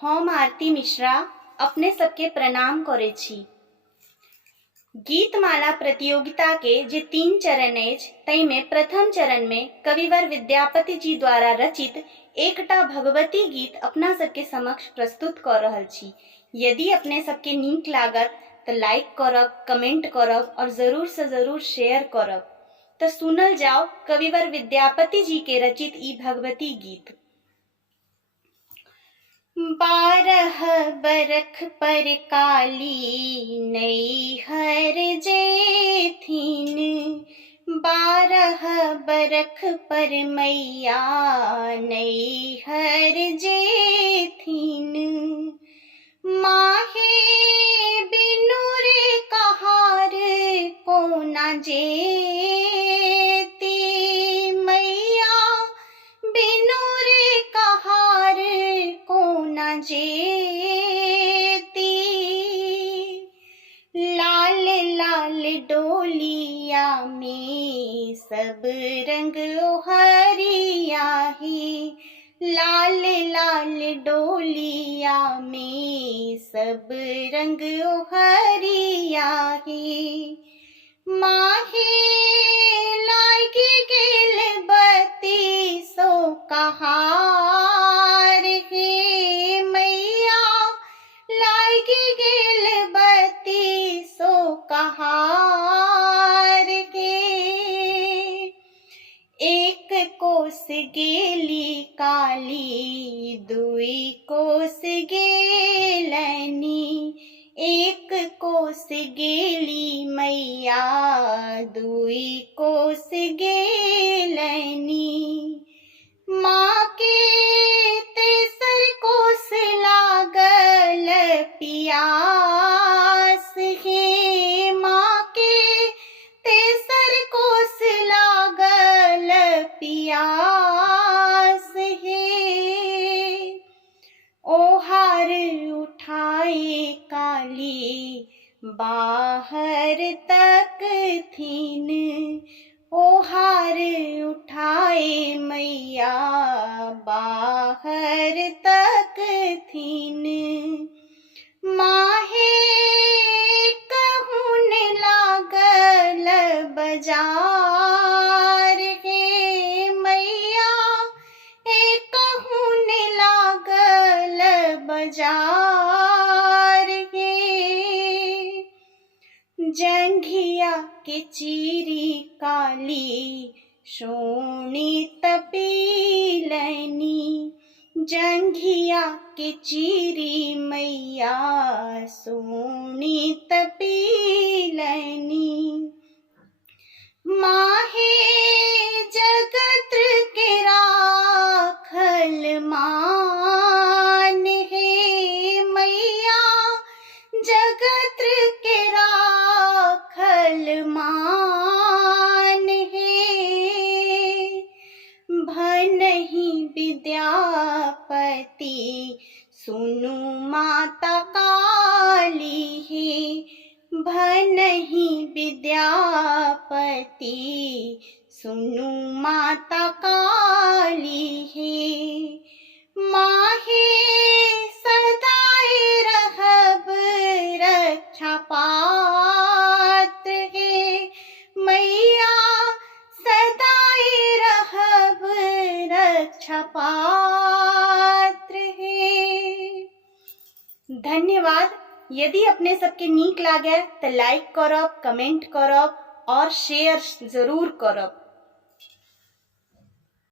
हम आरती मिश्रा अपने सबके प्रणाम करे छी। गीतमाला प्रतियोगिता के जे 3 चरण अछि तई में प्रथम चरण में कविवर विद्यापति जी द्वारा रचित एकटा भगवती गीत अपना सबके समक्ष प्रस्तुत कर रहल छी। यदि अपने सबके नीक लागत तो लाइक करब, कमेंट करब और जरूर से जरूर शेयर करब। तो सुनल जाओ कविवर विद्यापति जी के रचित ई भगवती गीत। 12 बरख पर काली नैहर जेथिन, 12 बरख पर मैया नैहर जेथिन। माहे बिनु रे कहार को ना जेती, मैया बिनु रे कहार को ना जेती। लाल लाल डोलिया में सब रंग ओहरिया ही, लाल लाल डोलिया में सब रंग ओहरिया ही। माहे लागी गेल बती सो कहार हे, मैया लागी गेल बती सो कहार हे। एक कोस गेली काली दुई कोस गेलनी, एक कोस गेली मैया दुई कोस गेलनी। माँ के तेसर कोस लागल पियास हे, माँ के तेसर कोस लागल पियास हे। ओहार उठाए काली बाहर तक थीन, ओहार उठाए मैया बाहर तक थीन। माहे कहून लागल बजार हे, मैया कहून लागल बजार हे। जंघिया के चीरी काली शोणित पीलनी, जंघिया के चीरी मैया शोणित पीलनी। माहे जगत के राखल मान हे, मैया जगत के राखल मान हे। भनहि विद्यापति सुनु माता काली हे, भनहि विद्यापति सुनु माता काली हे। माहे सदाए रहब रक्षा पात्र हे, मैया सदाए रहब रक्षा पात्र हे। धन्यवाद। यदि अपने सबके नीक लागे तो लाइक करब, कमेंट करब और शेयर जरूर करब।